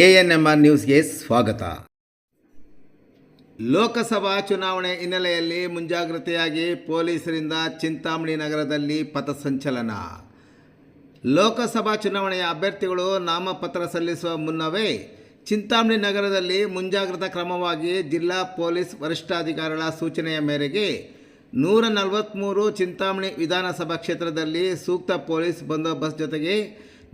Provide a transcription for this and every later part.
A N M R ನ್ಯೂಸ್ಗೆ ಸ್ವಾಗತ. ಲೋಕಸಭಾ ಚುನಾವಣೆ ಹಿನ್ನೆಲೆಯಲ್ಲಿ ಮುಂಜಾಗ್ರತೆಯಾಗಿ ಪೊಲೀಸರಿಂದ ಚಿಂತಾಮಣಿ ನಗರದಲ್ಲಿ ಪಥಸಂಚಲನ. ಲೋಕಸಭಾ ಚುನಾವಣೆಯ ಅಭ್ಯರ್ಥಿಗಳು ನಾಮಪತ್ರ ಸಲ್ಲಿಸುವ ಮುನ್ನವೇ ಚಿಂತಾಮಣಿ ನಗರದಲ್ಲಿ ಮುಂಜಾಗ್ರತಾ ಕ್ರಮವಾಗಿ ಜಿಲ್ಲಾ ಪೊಲೀಸ್ ವರಿಷ್ಠಾಧಿಕಾರಿಗಳ ಸೂಚನೆಯ ಮೇರೆಗೆ ನೂರ ನಲವತ್ತ್ಮೂರು ಚಿಂತಾಮಣಿ ವಿಧಾನಸಭಾ ಕ್ಷೇತ್ರದಲ್ಲಿ ಸೂಕ್ತ ಪೊಲೀಸ್ ಬಂದೋಬಸ್ತ್ ಜೊತೆಗೆ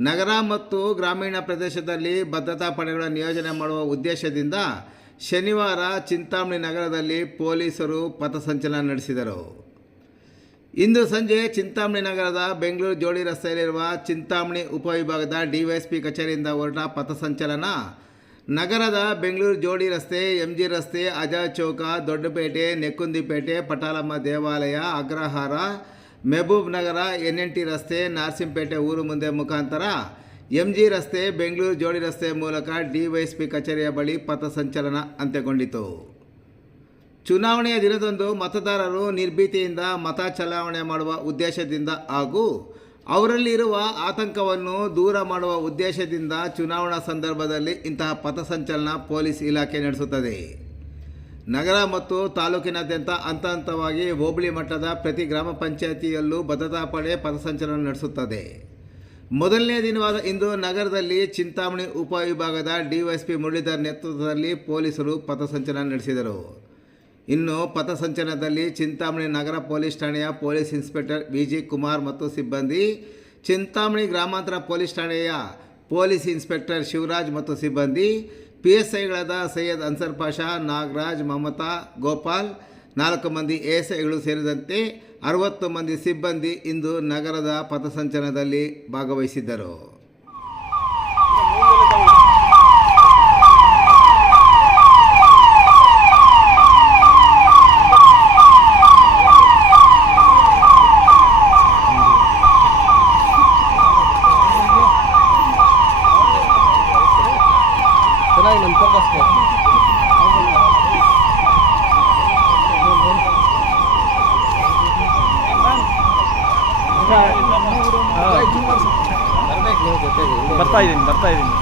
ನಗರ ಮತ್ತು ಗ್ರಾಮೀಣ ಪ್ರದೇಶದಲ್ಲಿ ಭದ್ರತಾ ಪಡೆಗಳ ನಿಯೋಜನೆ ಮಾಡುವ ಉದ್ದೇಶದಿಂದ ಶನಿವಾರ ಚಿಂತಾಮಣಿ ನಗರದಲ್ಲಿ ಪೊಲೀಸರು ಪಥಸಂಚಲನ ನಡೆಸಿದರು. ಇಂದು ಸಂಜೆ ಚಿಂತಾಮಣಿ ನಗರದ ಬೆಂಗಳೂರು ಜೋಡಿ ರಸ್ತೆಯಲ್ಲಿರುವ ಚಿಂತಾಮಣಿ ಉಪವಿಭಾಗದ ಡಿವೈಎಸ್ಪಿ ಕಚೇರಿಯಿಂದ ಹೊರಟ ಪಥಸಂಚಲನ ನಗರದ ಬೆಂಗಳೂರು ಜೋಡಿ ರಸ್ತೆ ಎಂ ಜಿ ರಸ್ತೆ ಅಜಾ ಚೌಕ, ದೊಡ್ಡಪೇಟೆ, ನೆಕ್ಕುಂದಿಪೇಟೆ, ಪಟಾಲಮ್ಮ ದೇವಾಲಯ, Agrahara Mehboob Nagar N N T ರಸ್ತೆ ನಾರ್ಸಿಂಪೇಟೆ ಊರು ಮುಂದೆ ಮುಖಾಂತರ ಎಂ ಜಿ ರಸ್ತೆ ಬೆಂಗಳೂರು ಜೋಡಿ ರಸ್ತೆ ಮೂಲಕ ಡಿವೈಎಸ್ಪಿ ಕಚೇರಿಯ ಬಳಿ ಪಥಸಂಚಲನ ಅಂತ್ಯಗೊಂಡಿತು. ಚುನಾವಣೆಯ ದಿನದಂದು ಮತದಾರರು ನಿರ್ಭೀತಿಯಿಂದ ಮತ ಚಲಾವಣೆ ಮಾಡುವ ಉದ್ದೇಶದಿಂದ ಹಾಗೂ ಅವರಲ್ಲಿರುವ ಆತಂಕವನ್ನು ದೂರ ಮಾಡುವ ಉದ್ದೇಶದಿಂದ ಚುನಾವಣಾ ಸಂದರ್ಭದಲ್ಲಿ ಇಂತಹ ಪಥಸಂಚಲನ ಪೊಲೀಸ್ ಇಲಾಖೆ ನಡೆಸುತ್ತದೆ. ನಗರ ಮತ್ತು ತಾಲೂಕಿನಾದ್ಯಂತ ಹಂತ ಹಂತವಾಗಿ ಹೋಬಳಿ ಮಟ್ಟದ ಪ್ರತಿ ಗ್ರಾಮ ಪಂಚಾಯಿತಿಯಲ್ಲೂ ಭದ್ರತಾ ಪಡೆ ಪಥಸಂಚಲನ ನಡೆಸುತ್ತದೆ. ಮೊದಲನೇ ದಿನವಾದ ಇಂದು ನಗರದಲ್ಲಿ ಚಿಂತಾಮಣಿ ಉಪವಿಭಾಗದ ಡಿವೈಎಸ್ಪಿ ಮುರಳೀಧರ್ ನೇತೃತ್ವದಲ್ಲಿ ಪೊಲೀಸರು ಪಥಸಂಚಲನ ನಡೆಸಿದರು. ಇನ್ನು ಪಥಸಂಚಲನದಲ್ಲಿ ಚಿಂತಾಮಣಿ ನಗರ ಪೊಲೀಸ್ ಠಾಣೆಯ police inspector V G Kumar ಮತ್ತು ಸಿಬ್ಬಂದಿ, ಚಿಂತಾಮಣಿ ಗ್ರಾಮಾಂತರ ಪೊಲೀಸ್ ಠಾಣೆಯ ಪೊಲೀಸ್ ಇನ್ಸ್ಪೆಕ್ಟರ್ ಶಿವರಾಜ್ ಮತ್ತು ಸಿಬ್ಬಂದಿ ಪಿ ಎಸ್ ಐಗಳಾದ ಸೈಯದ್ ಅನ್ಸರ್ ಪಾಷಾ, ನಾಗರಾಜ್, ಮಮತಾ, ಗೋಪಾಲ್, ನಾಲ್ಕು ಮಂದಿ ಎಸ್ ಐಗಳು ಸೇರಿದಂತೆ ಅರವತ್ತು ಮಂದಿ ಸಿಬ್ಬಂದಿ ಇಂದು ನಗರದ ಪಥಸಂಚಲನದಲ್ಲಿ ಭಾಗವಹಿಸಿದ್ದರು. ನಮ್ಮ ಫೋಕಸ್ ಬರ್ತಾ ಇದ್ದೀನಿ ಬರ್ತಾ ಇದ್ದೀನಿ.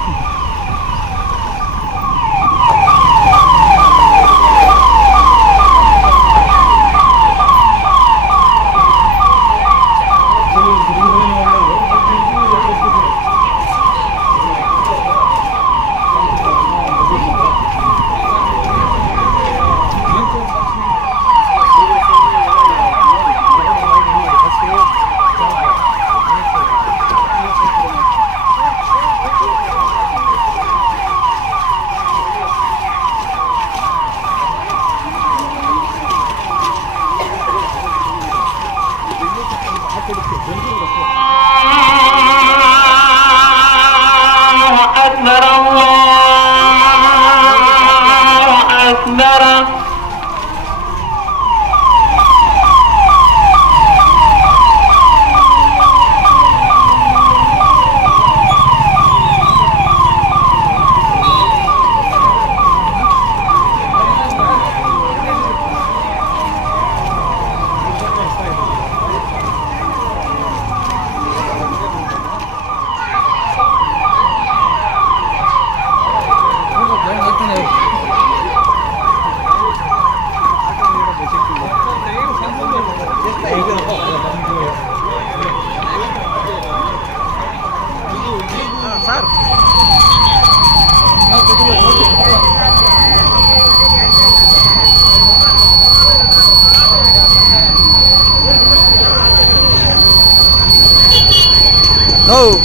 No.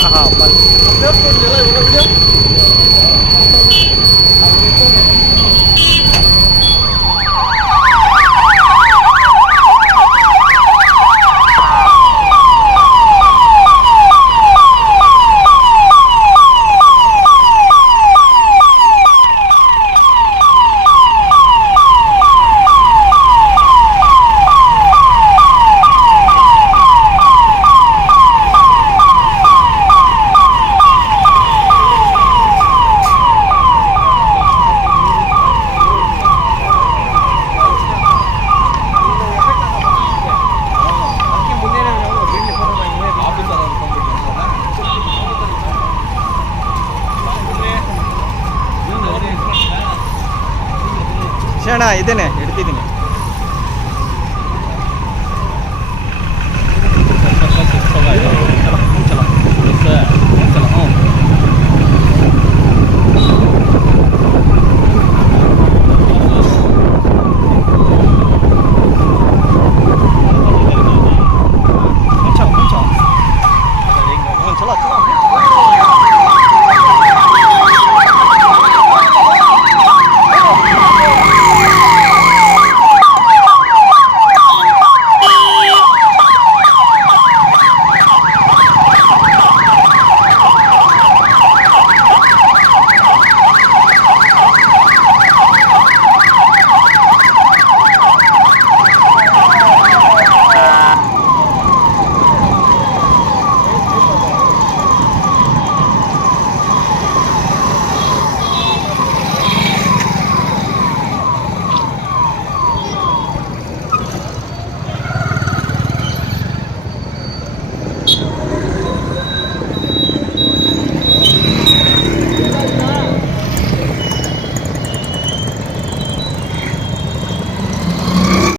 Aha, balik. Siap, jalan, bukan video. ಶರಣ ಇದ್ದೇನೆ ಹಿಡ್ತಿದ್ದೀನಿ